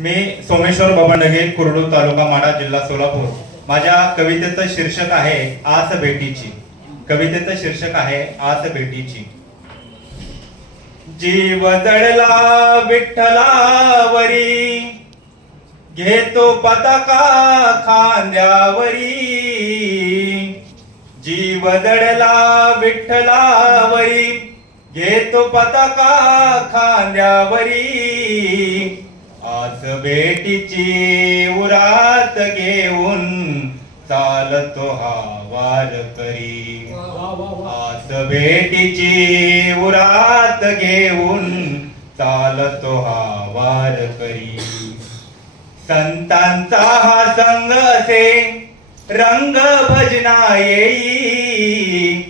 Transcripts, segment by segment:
मी सोमेश्वर बबंडगे, कुर्डू, तालुका माढा, जिल्हा सोलापूर. माझ्या कवितेचं शीर्षक आहे आस भेटीची. कवितेचं शीर्षक आहे आस भेटीची. जीव जडला विठ्ठलावरी, घेतो पताका खांद्यावरी. जीव जडला विठ्ठलावरी, घेतो पताका खांद्यावरी. आस भेटीची उरात घेऊन चालतो हा वारकरी. आस भेटीची उरात घेऊन चालतो हा वारकरी. संतांचा हा संग असे रंग भजना येई.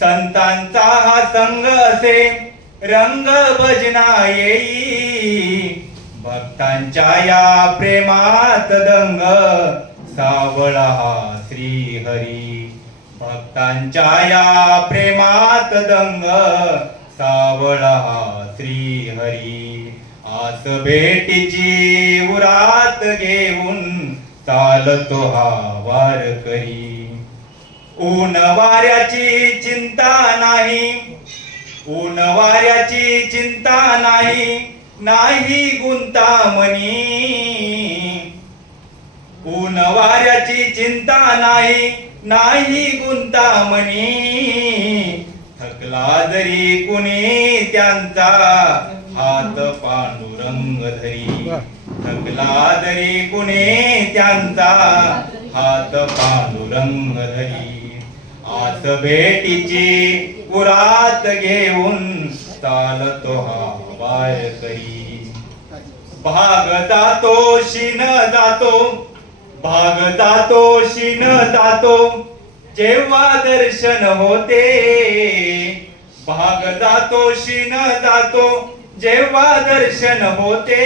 संतांचा हा संग असे रंग भजना येई. भक्तांच्या या प्रेमात दंग सावळा हा श्री हरी. भक्तांच्या या प्रेमात दंग सावळा हा श्री हरी. आस भेटीची उरात घेऊन चालतो हा वारकरी. ऊन वाऱ्याची चिंता नाही, ऊन वाऱ्याची चिंता नाही, नाही गुंतामणी. ऊन वाऱ्याची चिंता नाही, नाही गुंतामणी. थकला जरी कुणी त्यांचा हात पांडुरंग धरी. थकला जरी कुणी त्यांचा हात पांडुरंग धरी. आस भेटीची उरात घेऊन चालतो हा वारकरी. भाग जातो शीन जातो, भाग जातो शीन जातो, जेव्हा दर्शन होते. भाग जातो शीन जातो, जेव्हा दर्शन होते.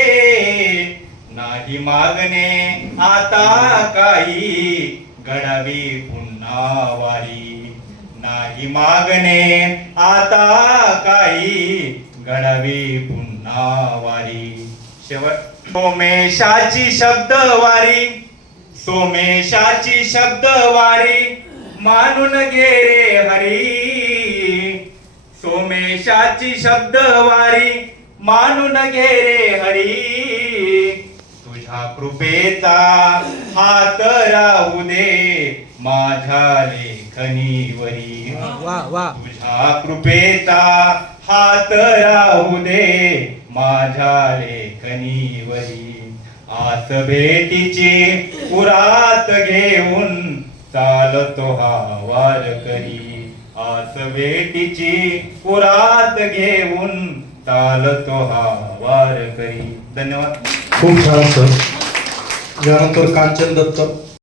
नाही मागणे आता काही, घडावी पुन्हा वारी. नाही मागणे आता काही, घडावी पुन्हा वारी. शेवट सोमेशाची शब्दवारी, सोमेशाची शब्दवारी मानून घे रे हरी. सोमेशाची शब्दवारी मानून घे रे हरी. तुझ्या कृपेचा हात राहू दे माझ्या लेखणीवरी. तुझ्या कृपेचा हात राहू दे माझ्या लेखणीवरी. आस भेटीची उरात घेऊन चालतो हा वारकरी. आस भेटीची उरात घेऊन चालतो हा वारकरी. धन्यवाद. खूप छान सर. यानंतर कांचन दत्त.